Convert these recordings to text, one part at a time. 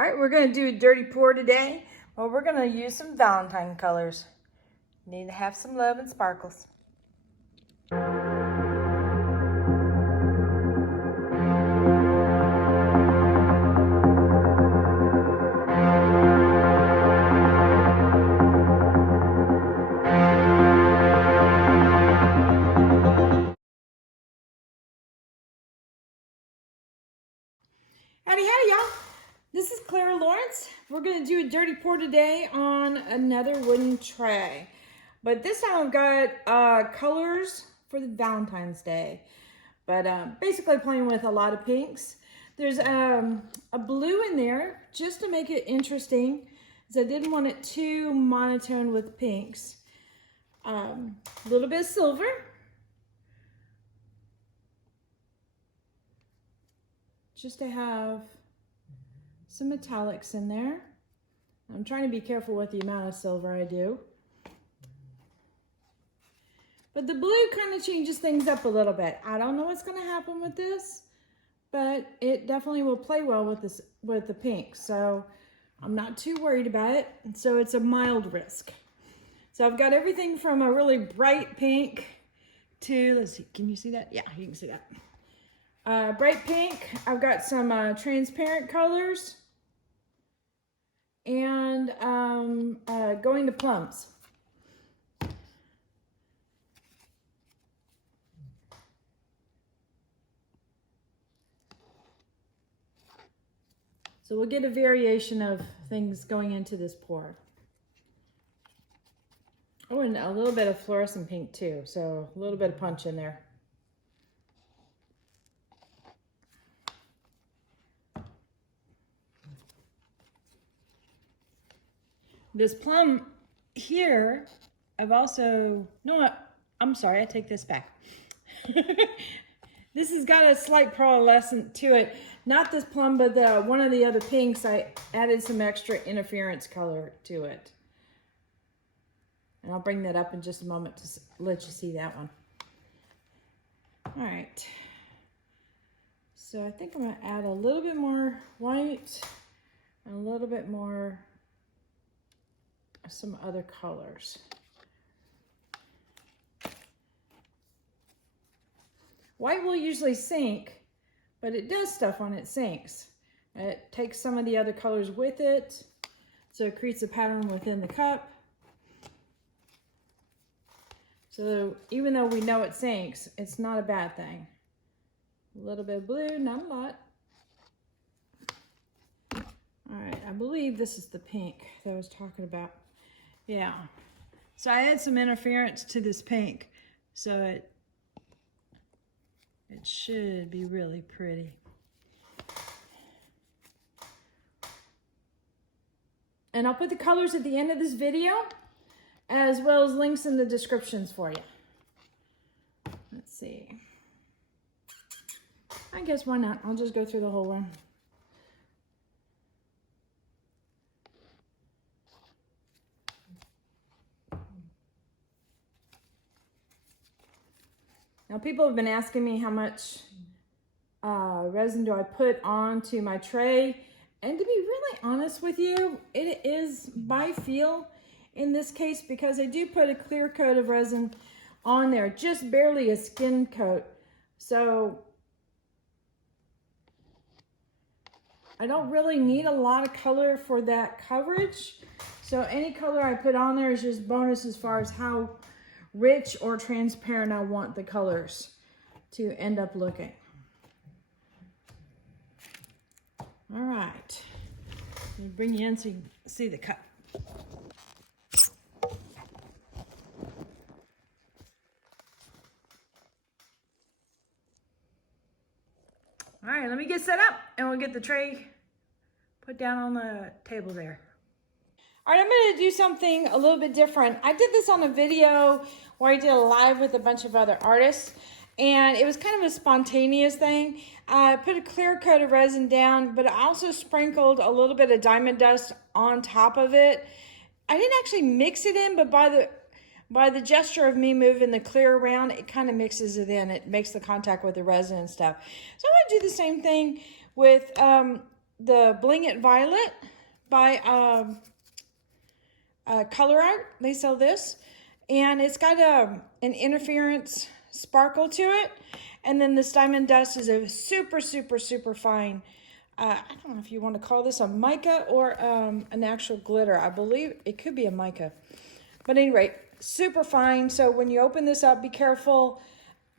All right, we're gonna do a dirty pour today. Well, we're gonna use some Valentine colors. Need to have some love and sparkles. Howdy, howdy, y'all. This is Clara Lawrence. We're going to do a dirty pour today on another wooden tray. But this time I've got colors for the Valentine's Day. But basically playing with a lot of pinks. There's a blue in there just to make it interesting, because I didn't want it too monotone with pinks. A little bit of silver. Just to have some metallics in there. I'm trying to be careful with the amount of silver I do. But the blue kind of changes things up a little bit. I don't know what's going to happen with this, but it definitely will play well with this, with the pink. So I'm not too worried about it. And so it's a mild risk. So I've got everything from a really bright pink to, let's see, can you see that? Yeah, you can see that. Bright pink. I've got some transparent colors, and going to plums. So we'll get a variation of things going into this pour. Oh, and a little bit of fluorescent pink too, so a little bit of punch in there. This plum here, I've also, I'm sorry, I take this back. This has got a slight pearlescent to it. Not this plum, but one of the other pinks, I added some extra interference color to it. And I'll bring that up in just a moment to let you see that one. All right. So I think I'm gonna add a little bit more white and a little bit more some other colors. White will usually sink, but it does stuff when it sinks. It takes some of the other colors with it, so it creates a pattern within the cup. So even though we know it sinks, it's not a bad thing. A little bit of blue, not a lot. All right, I believe this is the pink that I was talking about. Yeah, so I add some interference to this pink, so it should be really pretty. And I'll put the colors at the end of this video, as well as links in the descriptions for you. Let's see. I guess why not? I'll just go through the whole one. Now, people have been asking me how much resin do I put onto my tray. And to be really honest with you, it is by feel in this case, because I do put a clear coat of resin on there, just barely a skin coat. So I don't really need a lot of color for that coverage. So any color I put on there is just bonus as far as how rich or transparent I want the colors to end up looking. All right, let me bring you in so you can see the cup. All right, let me get set up and we'll get the tray put down on the table there. All right, I'm gonna do something a little bit different. I did this on a video where I did a live with a bunch of other artists, and it was kind of a spontaneous thing. I put a clear coat of resin down, but I also sprinkled a little bit of diamond dust on top of it. I didn't actually mix it in, but by the gesture of me moving the clear around, it kind of mixes it in. It makes the contact with the resin and stuff. So I'm gonna do the same thing with the Bling It Violet by Color Art. They sell this, and it's got an interference sparkle to it. And then this Diamond Dust is a super, super, super fine. I don't know if you want to call this a mica or an actual glitter. I believe it could be a mica. But anyway, super fine. So when you open this up, be careful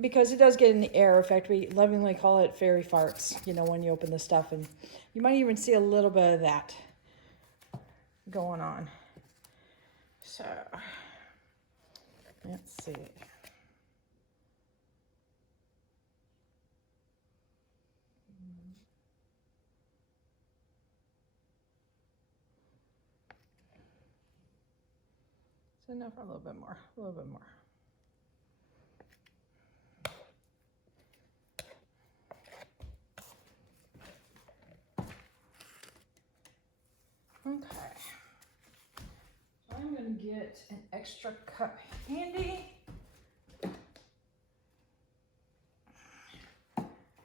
because it does get in the air effect. We lovingly call it fairy farts, you know, when you open the stuff. And you might even see a little bit of that going on. So, let's see. So enough for a little bit more, a little bit more. Okay. So I'm going to get an extra cup handy.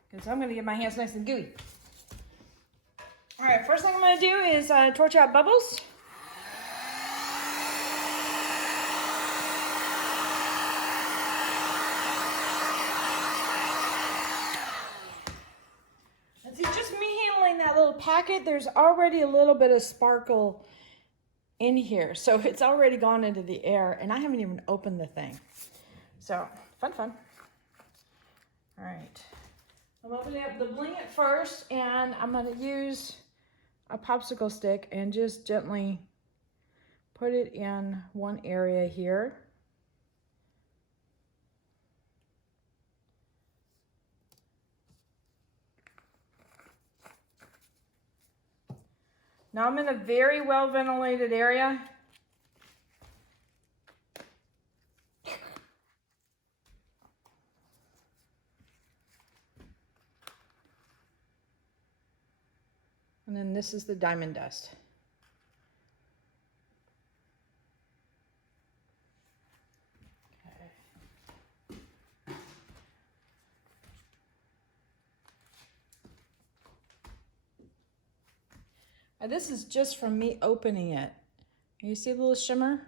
Because I'm going to get my hands nice and gooey. All right, first thing I'm going to do is torch out bubbles. And see, just me handling that little packet, there's already a little bit of sparkle in here. So it's already gone into the air, and I haven't even opened the thing. So, fun. All right. I'm opening up the Bling It first, and I'm going to use a popsicle stick and just gently put it in one area here. Now I'm in a very well ventilated area. And then this is the Diamond Dust. Okay. And this is just from me opening it. You see the little shimmer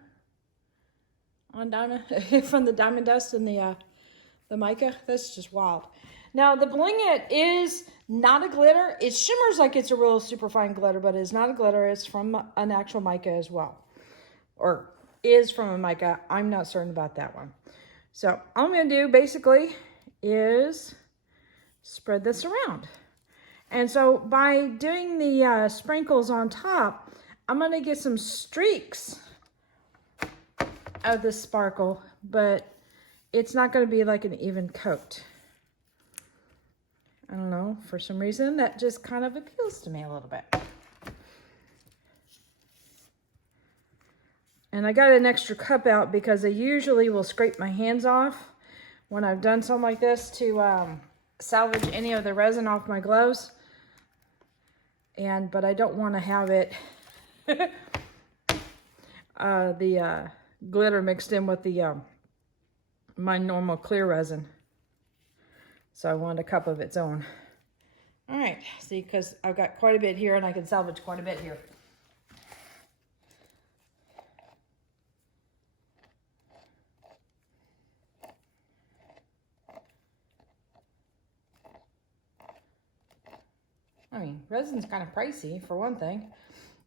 on diamond from the Diamond Dust and the mica? That's just wild. Now, the Bling It is not a glitter. It shimmers like it's a real super fine glitter, but it's not a glitter. It's from an actual mica as well. Or is from a mica. I'm not certain about that one. So, all I'm going to do, basically, is spread this around. And so, by doing the sprinkles on top, I'm going to get some streaks of the sparkle, but it's not going to be like an even coat. I don't know, for some reason, that just kind of appeals to me a little bit. And I got an extra cup out because I usually will scrape my hands off when I've done something like this to salvage any of the resin off my gloves. But I don't want to have it, the glitter mixed in with the my normal clear resin. So I want a cup of its own. All right, see, because I've got quite a bit here and I can salvage quite a bit here. I mean, resin's kind of pricey for one thing.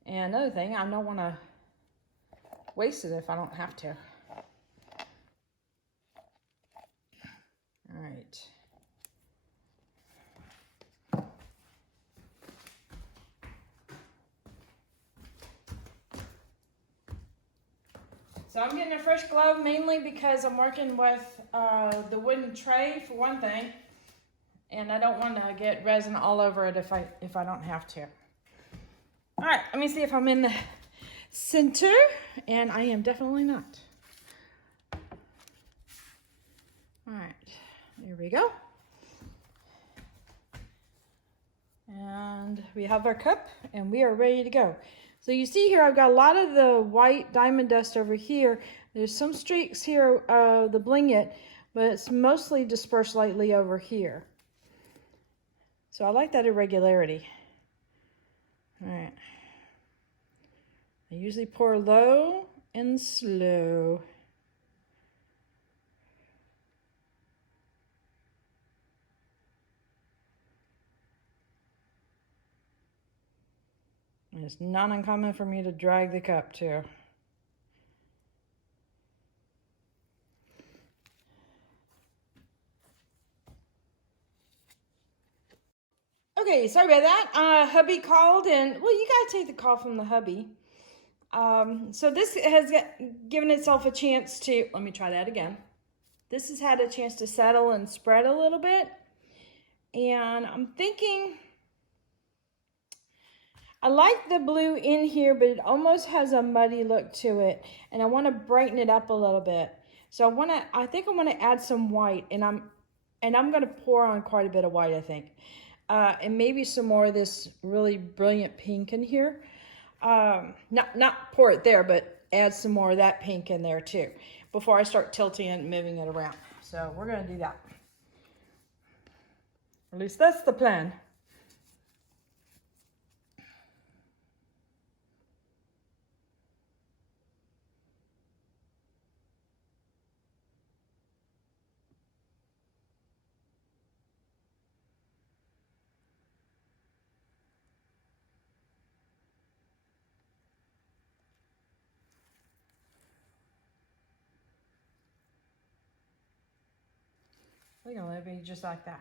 And another thing, I don't want to waste it if I don't have to. All right. So I'm getting a fresh glove mainly because I'm working with the wooden tray for one thing, and I don't want to get resin all over it if I don't have to. All right, let me see if I'm in the center, and I am definitely not. All right, there we go. And we have our cup, and we are ready to go. So you see here, I've got a lot of the white Diamond Dust over here. There's some streaks here, the Bling It, but it's mostly dispersed lightly over here. So I like that irregularity. All right. I usually pour low and slow. And it's not uncommon for me to drag the cup too. Okay, sorry about that. Hubby called and, well, you gotta take the call from the hubby. So this has given itself a chance to, let me try that again. This has had a chance to settle and spread a little bit. And I'm thinking, I like the blue in here, but it almost has a muddy look to it. And I wanna brighten it up a little bit. So I think I wanna add some white, and I'm gonna pour on quite a bit of white, I think. And maybe some more of this really brilliant pink in here. Not pour it there, but add some more of that pink in there too, before I start tilting and moving it around. So we're gonna do that. At least that's the plan. We're gonna let it be just like that.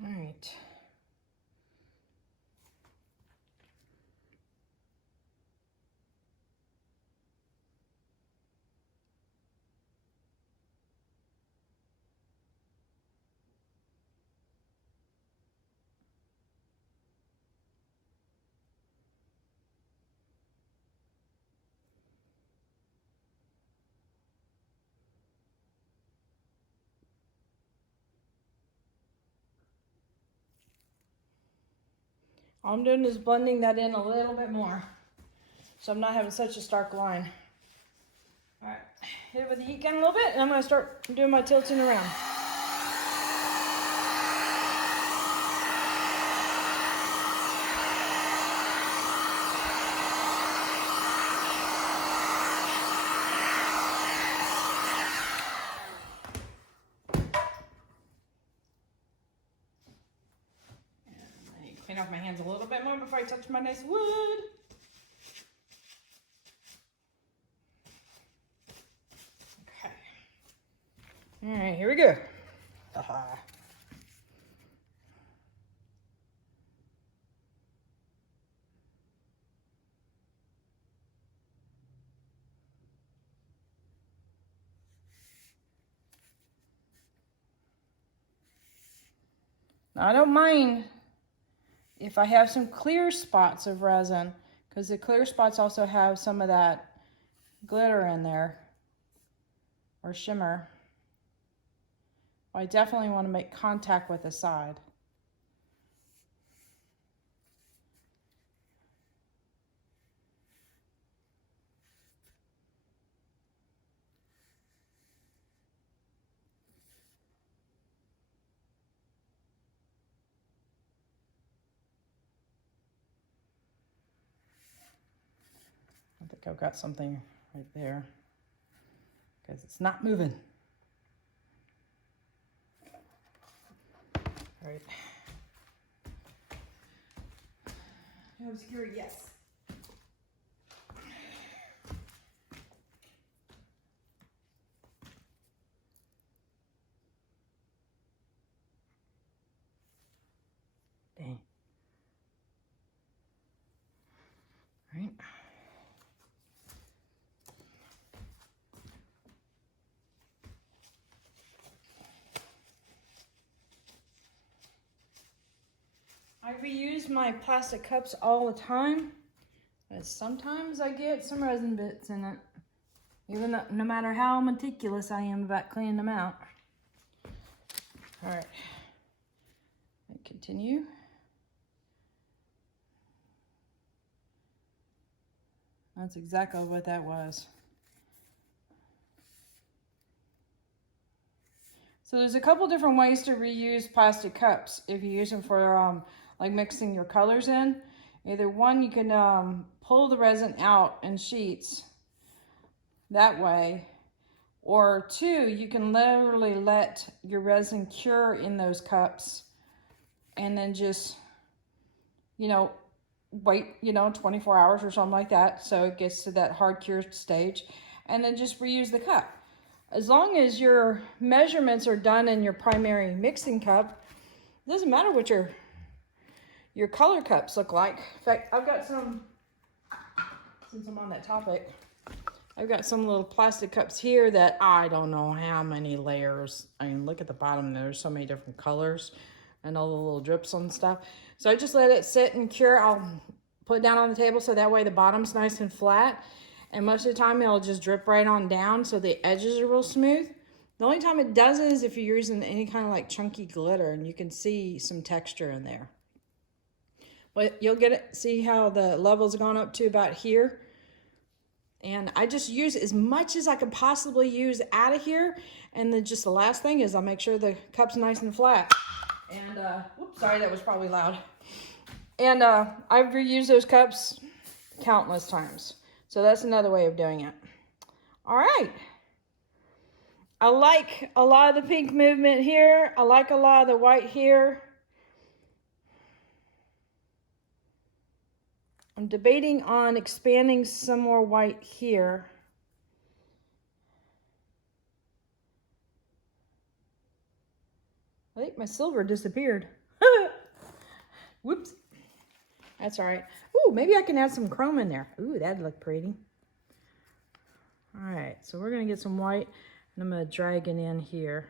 All right. All I'm doing is blending that in a little bit more, so I'm not having such a stark line. All right, hit it with the heat gun a little bit, and I'm gonna start doing my tilting around. Clean off my hands a little bit more before I touch my nice wood. Okay. All right, here we go. Now, I don't mind if I have some clear spots of resin, because the clear spots also have some of that glitter in there, or shimmer. I definitely want to make contact with the side. I think I've got something right there, because it's not moving. All right. I'm scared, yes. Dang. All right. reuse my plastic cups all the time, but sometimes I get some resin bits in it, even though, no matter how meticulous I am about cleaning them out. All right, continue. That's exactly what that was. So there's a couple different ways to reuse plastic cups if you use them for like mixing your colors in. Either one, you can pull the resin out in sheets that way, or two, you can literally let your resin cure in those cups and then just, you know, wait, you know, 24 hours or something like that so it gets to that hard cure stage, and then just reuse the cup. As long as your measurements are done in your primary mixing cup, it doesn't matter what your color cups look like. In fact, I've got some, since I'm on that topic, I've got some little plastic cups here that I don't know how many layers. I mean, look at the bottom, there's so many different colors and all the little drips and stuff. So I just let it sit and cure. I'll put it down on the table so that way the bottom's nice and flat. And most of the time it'll just drip right on down so the edges are real smooth. The only time it doesn't is if you're using any kind of like chunky glitter and you can see some texture in there. But you'll get it, see how the level's gone up to about here. And I just use as much as I can possibly use out of here. And then just the last thing is I'll make sure the cup's nice and flat. And, whoops, sorry, that was probably loud. And I've reused those cups countless times. So that's another way of doing it. All right. I like a lot of the pink movement here. I like a lot of the white here. I'm debating on expanding some more white here. I think my silver disappeared. Whoops. That's all right. Ooh, maybe I can add some chrome in there. Ooh, that'd look pretty. All right, so we're gonna get some white and I'm gonna drag it in here.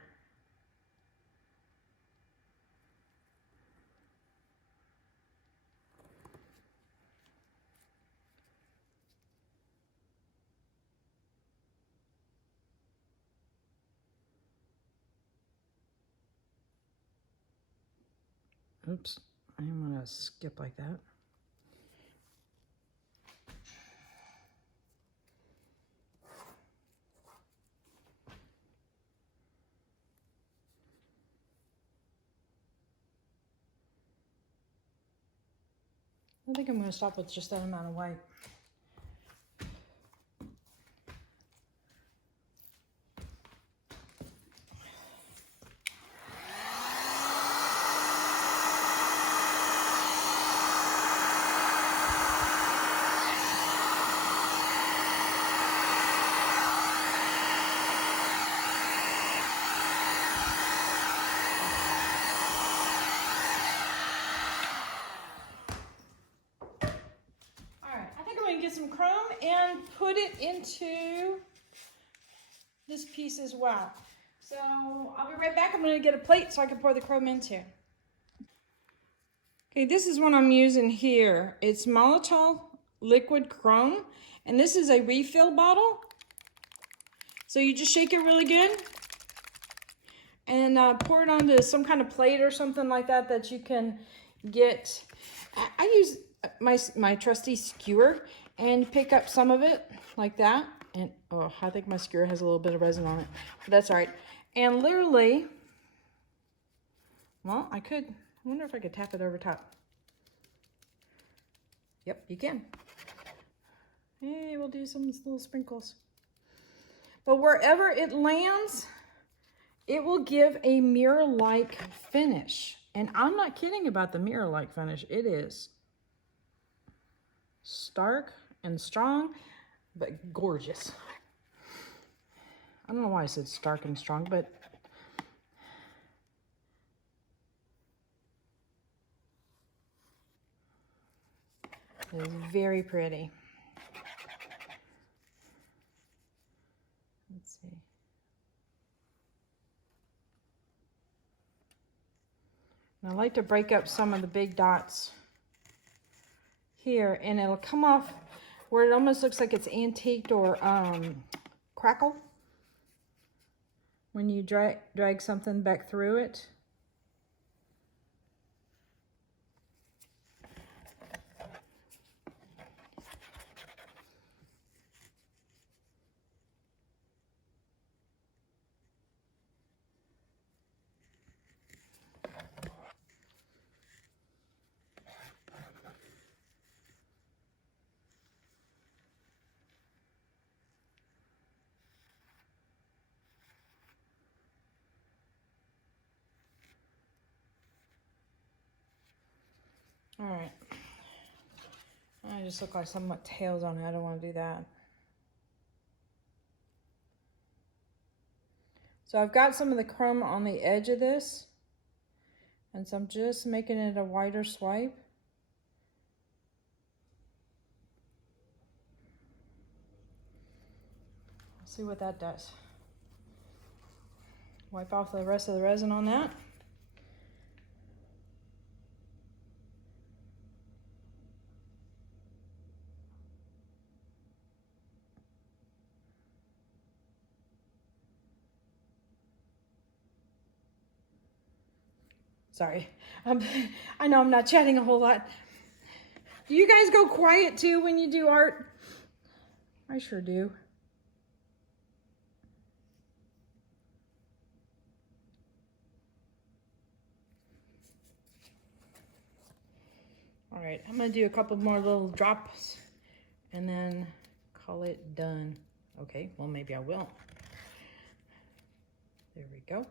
Oops, I didn't want to skip like that. I think I'm going to stop with just that amount of white. Get some chrome and put it into this piece as well. So I'll be right back. I'm going to get a plate so I can pour the chrome into. Okay, this is what I'm using here. It's Molotov liquid chrome, and this is a refill bottle. So you just shake it really good and pour it onto some kind of plate or something like that that you can get. I use my trusty skewer and pick up some of it like that. And oh, I think my skewer has a little bit of resin on it, but that's all right. And literally, well, I wonder if I could tap it over top. Yep, you can. Hey, we'll do some little sprinkles. But wherever it lands, it will give a mirror-like finish. And I'm not kidding about the mirror-like finish. It is stark and strong, but gorgeous. I don't know why I said stark and strong, but it is very pretty. Let's see. And I like to break up some of the big dots here, and it'll come off where it almost looks like it's antiqued or crackle when you drag something back through it. All right. I just look like some tails on it. I don't want to do that. So I've got some of the chrome on the edge of this, and so I'm just making it a wider swipe. See what that does. Wipe off the rest of the resin on that. Sorry, I know I'm not chatting a whole lot. Do you guys go quiet too when you do art? I sure do. All right, I'm gonna do a couple more little drops and then call it done. Okay, well maybe I will. There we go.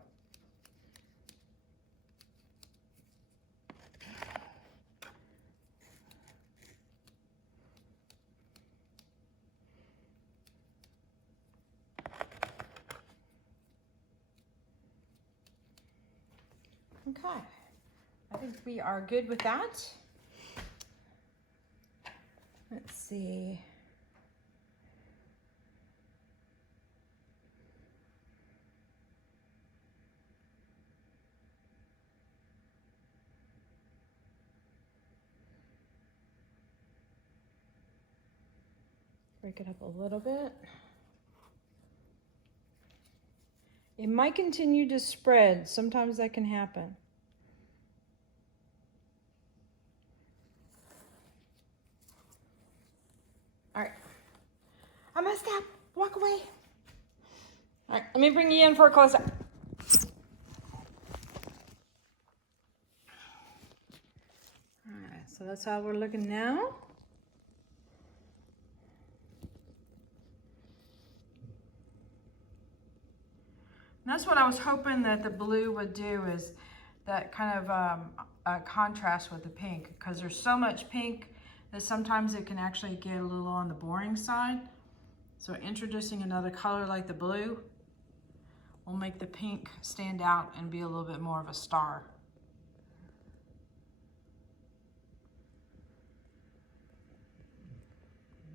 Okay, I think we are good with that. Let's see. Break it up a little bit. It might continue to spread. Sometimes that can happen. All right, I'm gonna stop, walk away. All right, let me bring you in for a close-up. All right, so that's how we're looking now. And that's what I was hoping that the blue would do, is that kind of contrast with the pink, because there's so much pink that sometimes it can actually get a little on the boring side. So introducing another color like the blue will make the pink stand out and be a little bit more of a star.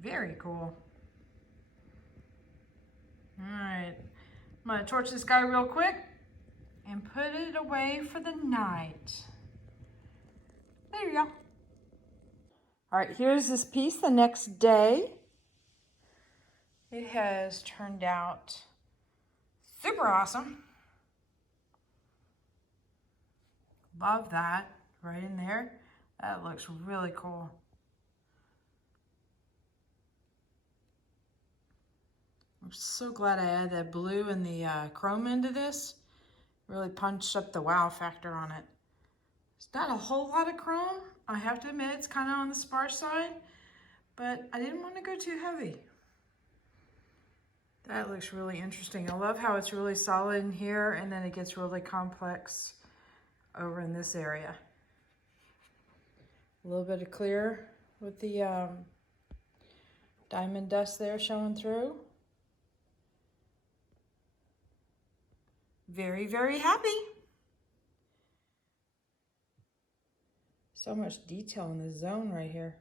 Very cool. All right, I'm gonna torch this guy real quick and put it away for the night. There you go. All right, here's this piece the next day. It has turned out super awesome. Love that right in there. That looks really cool. I'm so glad I added that blue and the chrome into this. Really punched up the wow factor on it. It's not a whole lot of chrome. I have to admit it's kind of on the sparse side, but I didn't want to go too heavy. That looks really interesting. I love how it's really solid in here and then it gets really complex over in this area. A little bit of clear with the diamond dust there showing through. Very, very happy. So much detail in the zone right here.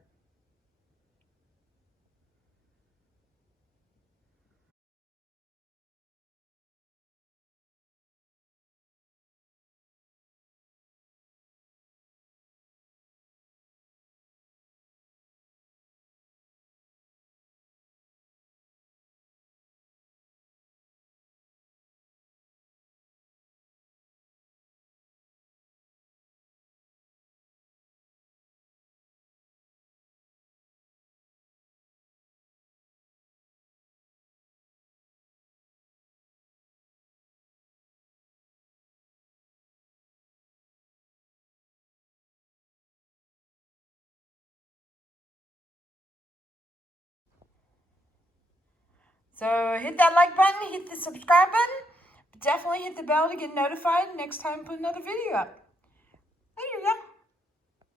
So hit that like button, hit the subscribe button. Definitely hit the bell to get notified next time I put another video up.